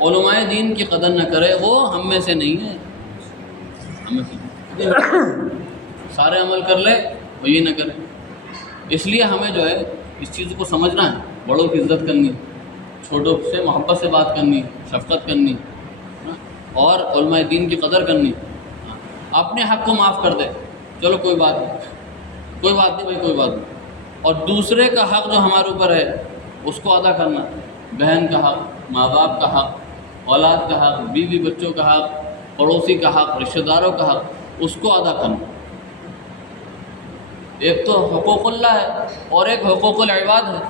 علماء دین کی قدر نہ کرے، وہ ہم میں سے نہیں ہے، ہم میں سے سارے عمل کر لے وہ یہ نہ کرے۔ اس لیے ہمیں جو ہے اس چیز کو سمجھنا ہے، بڑوں کی عزت کرنی، چھوٹوں سے محبت سے بات کرنی، شفقت کرنی، اور علماء دین کی قدر کرنی۔ اپنے حق کو معاف کر دے، چلو کوئی بات نہیں، کوئی بات نہیں بھائی، کوئی بات نہیں، اور دوسرے کا حق جو ہمارے اوپر ہے اس کو ادا کرنا، بہن کا حق، ماں باپ کا حق، اولاد کا حق، بیوی بچوں کا حق، پڑوسی کا حق، رشتہ داروں کا حق، اس کو ادا کرنا۔ ایک تو حقوق اللہ ہے اور ایک حقوق العباد ہے،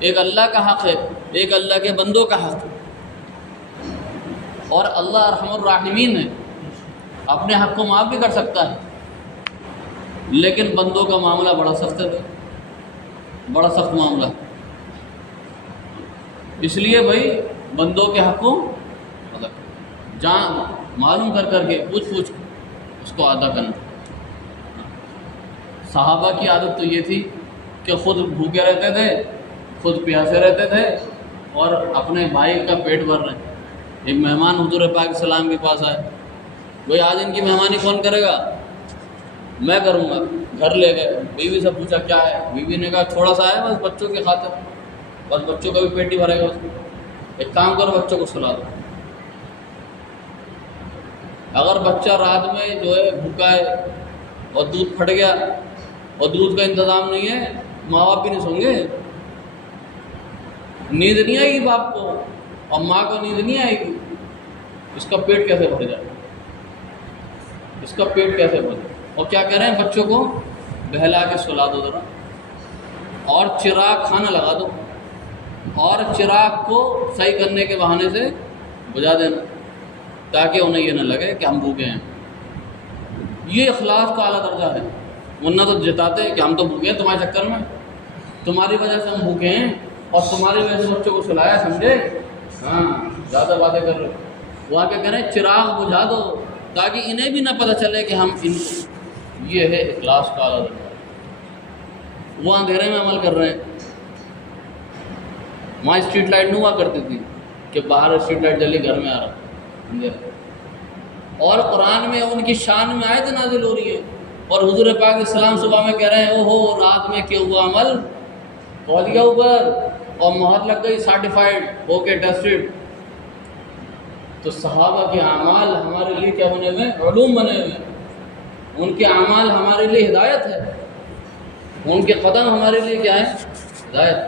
ایک اللہ کا حق ہے، ایک اللہ کے بندوں کا حق، اور اللہ ارحم الراحمین ہے، اپنے حق کو معاف بھی کر سکتا ہے، لیکن بندوں کا معاملہ بڑا سخت ہے، بڑا سخت معاملہ۔ اس لیے بھائی بندوں کے حق کو جان معلوم کر کے پوچھ اس کو ادا کرنا۔ صحابہ کی عادت تو یہ تھی کہ خود بھوکے رہتے تھے، خود پیاسے رہتے تھے، اور اپنے بھائی کا پیٹ بھر رہے ہیں۔ ایک مہمان حضور پاک السلام کے پاس آئے، بھائی آج ان کی مہمانی کون کرے گا؟ میں کروں گا۔ گھر لے گئے، بیوی سے پوچھا کیا ہے؟ بیوی نے کہا تھوڑا سا ہے بس بچوں کی خاطر، بس بچوں کا بھی پیٹ نہیں بھرے گا، ایک کام کرو بچوں کو سلا دو۔ اگر بچہ رات میں جو ہے بھوکا ہے اور دودھ پھٹ گیا اور دودھ کا انتظام نہیں ہے، ماں باپ بھی نہیں سوئیں گے، نیند نہیں آئے گی باپ کو اور ماں کو نیند نہیں آئے گی، اس کا پیٹ کیسے بھر جائے؟ اس کا پیٹ کیسے بھر جائے؟ اور کیا کہہ رہے ہیں؟ بچوں کو بہلا کے سلا دو ذرا، اور چراغ کھانا لگا دو، اور چراغ کو صحیح کرنے کے بہانے سے بجھا دینا، تاکہ انہیں یہ نہ لگے کہ ہم بھوکے ہیں۔ یہ اخلاص کا اعلیٰ درجہ ہے، ورنہ تو جتاتے ہیں کہ ہم تو بھوکے ہیں تمہارے چکر میں، تمہاری وجہ سے ہم بھوکے ہیں اور تمہاری وجہ سے بچوں کو سلایا، سمجھے؟ ہاں زیادہ باتیں کر رہے ہو۔ وہاں کیا کہہ رہے ہیں؟ چراغ بجھا دو تاکہ انہیں بھی نہ پتہ چلے کہ ہم یہ ہے اخلاص کا اعلیٰ درجہ۔ وہ اندھیرے میں عمل کر رہے ہیں۔ وہاں اسٹریٹ لائٹ نہیں ہوا کرتی تھی کہ باہر اسٹریٹ لائٹ جلی گھر میں آ رہا اندھیرا، اور قرآن میں ان کی شان میں آیت نازل ہو رہی ہے، اور حضور پاک السلام صبح میں کہہ رہے ہیں او ہو رات میں کیا ہوا عمل پہنچ گیا اوپر اور مہر لگ گئی، سرٹیفائڈ ہو کے ٹیسٹڈ۔ تو صحابہ کے اعمال ہمارے لیے کیا بنے ہوئے ہیں؟ علوم بنے ہوئے ہیں۔ ان کے اعمال ہمارے لیے ہدایت ہے، ان کے قدم ہمارے لیے کیا ہے؟ ہدایت۔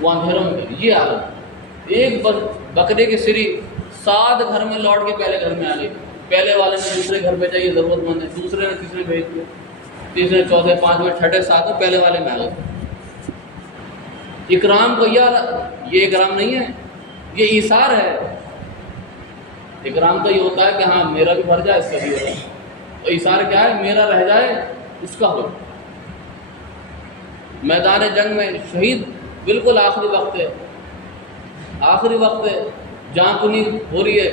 وہ اندھیروں میں یہ حالت، ایک بکرے کی سری 7 گھر میں لوٹ کے پہلے گھر میں آ گئی، پہلے والے نے دوسرے گھر بھیجا، یہ ضرورت مند ہے، دوسرے نے تیسرے بھیج دیا، تیسرے چوتھے پانچویں چھٹے ساتویں پہلے والے میں آ گئے۔ اکرام کو یہ اکرام نہیں ہے، یہ ایثار ہے۔ اکرام تو یہ ہوتا ہے کہ ہاں میرا بھی بھر جائے، اس کا بھی ہو جائے، اور ایثار کیا ہے؟ میرا رہ جائے اس کا ہو۔ میدان جنگ میں شہید بالکل آخری وقت ہے، آخری وقت ہے، جان کنی ہو رہی ہے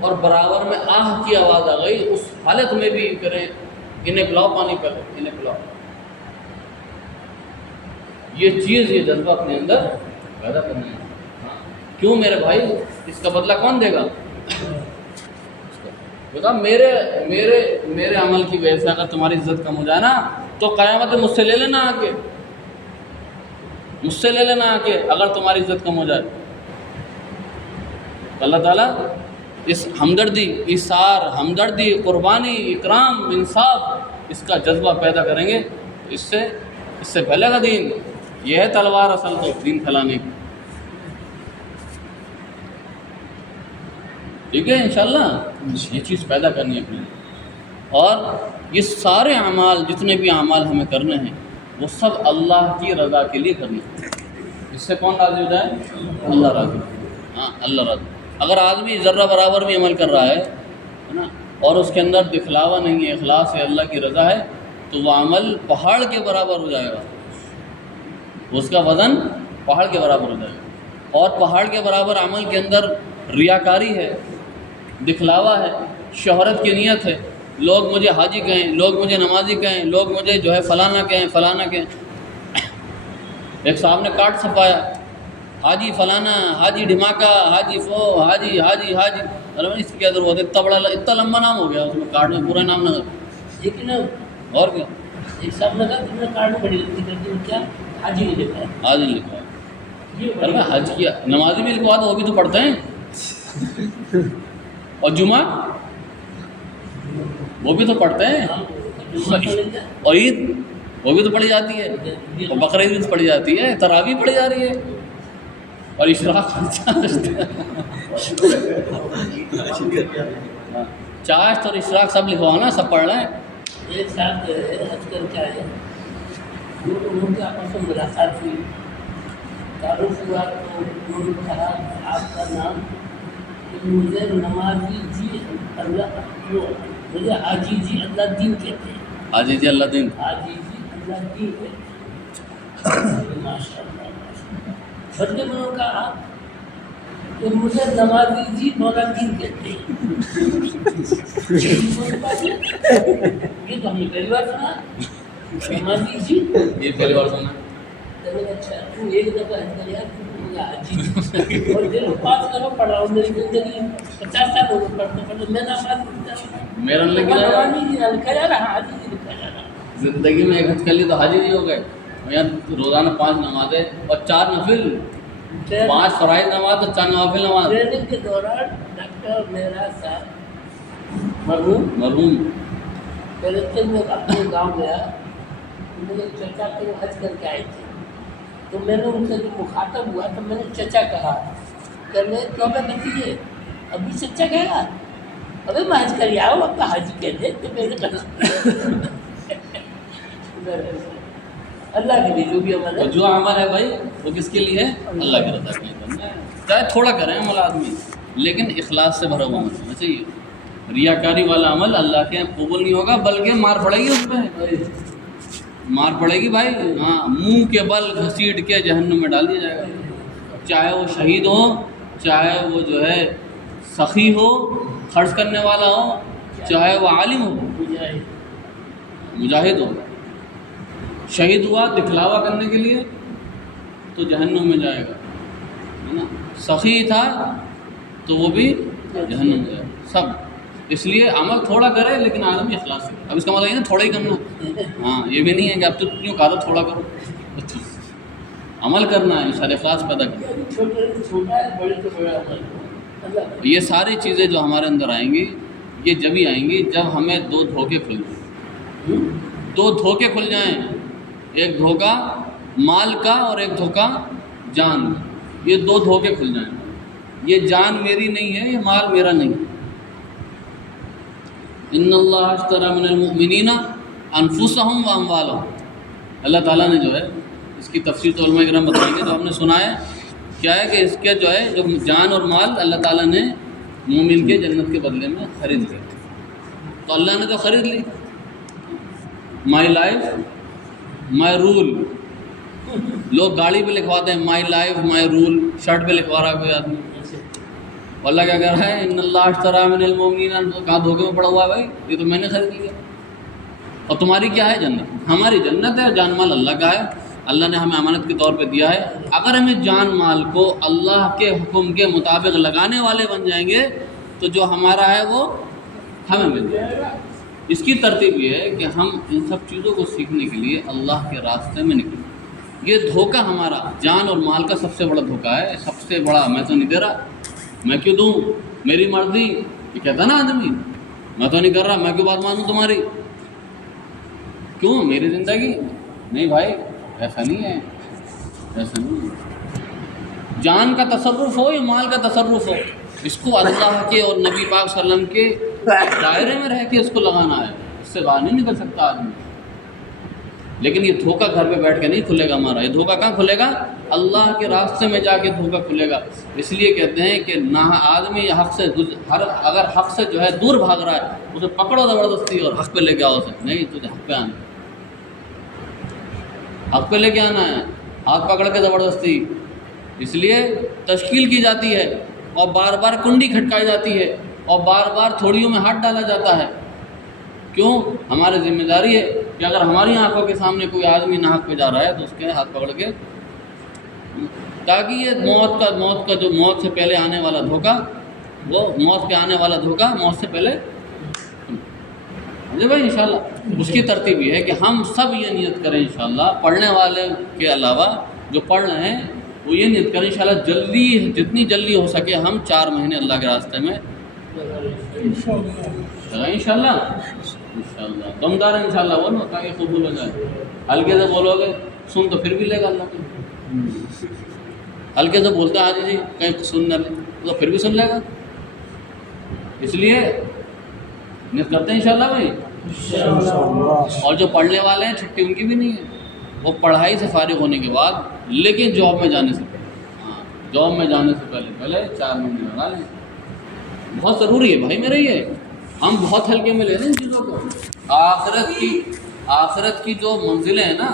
اور برابر میں آہ کی آواز آ گئی، اس حالت میں بھی کریں انہیں پلاؤ، پانی پہ انہیں پلاؤ۔ یہ چیز، یہ جذبہ اپنے اندر پیدا کرنا ہے. کیوں میرے بھائی؟ اس کا بدلہ کون دے گا؟ بتا میرے عمل کی وجہ سے اگر تمہاری عزت کم ہو جائے نا تو قیامت میں مجھ سے لے لینا آ کے، مجھ سے لے لینا آ کے اگر تمہاری عزت کم ہو جائے. اللہ تعالیٰ اس ہمدردی، ایثار، ہمدردی، قربانی، اکرام، انصاف، اس کا جذبہ پیدا کریں گے. اس سے پہلے کا دین یہ ہے تلوار اصل تو دین پھیلانے کی. ٹھیک ہے انشاءاللہ یہ چیز پیدا کرنی ہے اپنے. اور یہ سارے اعمال، جتنے بھی اعمال ہمیں کرنے ہیں وہ سب اللہ کی رضا کے لیے کرنے ہیں. اس سے کون راضی ہو جائے؟ اللہ راضی. ہاں اللہ راضی. اگر آدمی ذرہ برابر بھی عمل کر رہا ہے نا اور اس کے اندر دکھلاوا نہیں ہے، اخلاص ہے، اللہ کی رضا ہے، تو وہ عمل پہاڑ کے برابر ہو جائے گا. اس کا وزن پہاڑ کے برابر ہو جائے گا. اور پہاڑ کے برابر عمل کے اندر ریاکاری ہے، دکھلاوا ہے، شہرت کی نیت ہے. لوگ مجھے حاجی کہیں، لوگ مجھے نمازی کہیں، لوگ مجھے جو ہے فلانا کہیں، فلانا کہیں. ایک صاحب نے کارڈ چھپایا، حاجی فلانا، حاجی دھماکہ، حاجی فو، حاجی حاجی حاجی. ارے اس کی کیا ضرورت ہے؟ اتنا لمبا نام ہو گیا اس میں، کارڈ میں پورا نام نہ. لیکن اور کیا ایک صاحب نے کہا تم نے کارڈ میں بڑی غلطی کر دی. کیا؟ حاجی نے لکھا ہے. حاجی لکھا ہے. ارے میں حج کیا، نمازی بھی لکھوا دو، وہ بھی تو پڑھتے ہیں. اور جمعہ وہ بھی تو پڑھتے ہیں. اور عید وہ بھی تو پڑھی جاتی ہے، اور بقرعید بھی تو پڑھی جاتی ہے، تراویح پڑھی جا رہی ہے. اور اشراق چاشت اور اشراق سب لکھوانا، سب پڑھ رہے ہیں. ایک صاحب جو ہے حج کر کے آئے، ان کے آپس میں ملاقات ہوئی، تعارف ہوا تو انہوں نے کہا آپ کا نام؟ مجھے نمازی جی اللہ، مجھے حاجی جی اللہ دین کہتے ہیں. حاجی جی اللہ دین. حاجی جی اللہ دین کہتے ہیں. ماشاء اللہ. بدلے میں نے کہا کہ مجھے نمازی جی مولا دین کہتے ہیں. یہ تو ہم نے پہلی بار سنا. نمازی جی یہ پہلی بار سنا. اچھا تو ایک دفعہ حاجی جی اور دن 5 دفعہ پڑھ رہا ہوں. میری زندگی 50 سال ہو گئے پڑھتے میں میرا لکھا جا رہا حاجی جی لکھا جا رہا. زندگی میں ایک حج کر لی تو حاجی جی ہو گئے. یہاں روزانہ 5 نمازیں اور 4 نفل، 5 فرائض نماز اور 4 نوافل نماز. ٹریننگ کے دوران ڈاکٹر میرا صاحب مرحوم پہلے میں اپنے گاؤں گیا. میرے چچا کے وہ حج کر کے آئے تھے، تو میں نے ان سے جو مخاطب ہوا تو میں نے چچا کہا. کہنے توبہ نتیجے ابھی چچا کہے گا ابھی میں حج کر آؤ، اب کا حاجی کہہ دے. تو میں نے کہا اللہ کے لیے جو بھی عمل ہے، جو عمل ہے بھائی وہ کس کے لیے ہے؟ اللہ کی رضا کے لیے کرنا ہے. چاہے تھوڑا کریں عمل آدمی، لیکن اخلاص سے بھرا ہوا عمل ہونا چاہیے. ریاکاری والا عمل اللہ کے قبول نہیں ہوگا، بلکہ مار پڑے گی اس پہ، مار پڑے گی بھائی. ہاں منہ کے بل گھسیٹ کے جہنم میں ڈال دیا جائے گا. چاہے وہ شہید ہو، چاہے وہ جو ہے سخی ہو، خرچ کرنے والا ہو، چاہے وہ عالم ہو، مجاہد ہو. شہید ہوا دکھلاوا کرنے کے لیے تو جہنم میں جائے گا، ہے نا. سخی تھا تو وہ بھی جہنم میں جائے گا. سب اس لیے عمل تھوڑا کرے لیکن آدمی اخلاص سے. اب اس کا مطلب یہ نا تھوڑا ہی کرنا، ہاں یہ بھی نہیں ہے کہ اب تو کیوں کہا تھا تھوڑا کرو. عمل کرنا ہے، سارے اخلاص پیدا کرنا. یہ ساری چیزیں جو ہمارے اندر آئیں گی یہ جبھی آئیں گی جب ہمیں 2 دھوکے کھل جائیں. 2 دھوکے کھل جائیں، ایک دھوکا مال کا اور ایک دھوکا جان کا. یہ 2 دھوکے کھل جائیں. یہ جان میری نہیں ہے، یہ مال میرا نہیں. ان اللہ اشتری من المؤمنین انفسهم واموالهم. اللہ تعالیٰ نے جو ہے اس کی تفسیر تو علماء کرام بتائیں گے. تو ہم نے سنا ہے کیا ہے کہ اس کے جو ہے جو جان اور مال اللہ تعالیٰ نے مومن کے جنت کے بدلے میں خرید لیا. تو اللہ نے تو خرید لی. My life my rule. لوگ گاڑی پہ لکھواتے ہیں my life my rule, shirt پہ لکھوا رہا ہے کوئی آدمی. اللہ کیا کہہ رہا ہے؟ ان اللہ اشتری من المؤمنین. کہاں دھوکے میں پڑا ہوا ہے بھائی؟ یہ تو میں نے خرید لیا. اور تمہاری کیا ہے؟ جنت. ہماری جنت ہے، جان مال اللہ کا ہے. اللہ نے ہمیں امانت کے طور پہ دیا ہے. اگر ہمیں جان مال کو اللہ کے حکم کے مطابق لگانے والے بن جائیں گے تو جو ہمارا ہے وہ ہمیں مل جائے گا. اس کی ترتیب یہ ہے کہ ہم ان سب چیزوں کو سیکھنے کے لیے اللہ کے راستے میں نکلیں. یہ دھوکہ ہمارا جان اور مال کا سب سے بڑا دھوکہ ہے. سب سے بڑا میں تو نہیں دے رہا, میں کیوں دوں, میری مرضی, یہ کہتا نا آدمی, میں تو نہیں کر رہا, میں کیوں بات مانوں تمہاری, کیوں میری زندگی. نہیں بھائی, ایسا نہیں ہے, ایسا نہیں ہے. جان کا تصرف ہو یا مال کا تصرف ہو, اس کو اللہ کے اور نبی پاک صلی اللہ علیہ وسلم کے دائرے میں رہ کے اس کو لگانا ہے. اس سے باہر نہیں نکل سکتا آدمی. لیکن یہ دھوکہ گھر پہ بیٹھ کے نہیں کھلے گا ہمارا. یہ دھوکہ کہاں کھلے گا؟ اللہ کے راستے میں جا کے دھوکہ کھلے گا. اس لیے کہتے ہیں کہ نہ آدمی حق سے اگر حق سے جو ہے دور بھاگ رہا ہے اسے پکڑو زبردستی اور حق پہ لے کے آؤ. اسے نہیں, تجھے حق پہ آنا, حق پہ لے کے آنا ہے, ہاتھ پکڑ کے زبردستی. اس لیے تشکیل کی جاتی ہے اور بار بار کنڈی کھٹکائی جاتی ہے اور بار بار تھوڑیوں میں ہاتھ ڈالا جاتا ہے. کیوں؟ ہماری ذمہ داری ہے کہ اگر ہماری آنکھوں کے سامنے کوئی آدمی ناحق پہ جا رہا ہے تو اس کے ہاتھ پکڑ کے, تاکہ یہ موت کا جو موت سے پہلے آنے والا دھوکہ, وہ موت پہ آنے والا دھوکہ موت سے پہلے. جی بھائی انشاءاللہ اس کی ترتیب یہ ہے کہ ہم سب یہ نیت کریں انشاءاللہ, پڑھنے والے کے علاوہ جو پڑھ رہے ہیں وہ یہ نیت کریں انشاءاللہ جلدی, جتنی جلدی ہو سکے ہم 4 مہینے اللہ کے راستے میں انشاءاللہ. انشاءاللہ دمدار ہے انشاءاللہ, بولو تاکہ قبول ہو جائے. ہلکے سے بولو گے سن تو پھر بھی لے گا اللہ کو. ہلکے سے بولتے ہیں آج جی کہیں سن نہ لے تو پھر بھی سن لے گا. اس لیے نیت کرتے ہیں انشاءاللہ بھائی. اور جو پڑھنے والے ہیں چھٹی ان کی بھی نہیں ہے, وہ پڑھائی سے فارغ ہونے کے بعد, لیکن جاب میں جانے سے پہلے, جاب میں جانے سے پہلے 4 مہینے لگا لیں. بہت ضروری ہے بھائی میرے. یہ ہم بہت ہلکے میں لے رہے ہیں ان چیزوں کو. آخرت کی جو منزلیں ہیں نا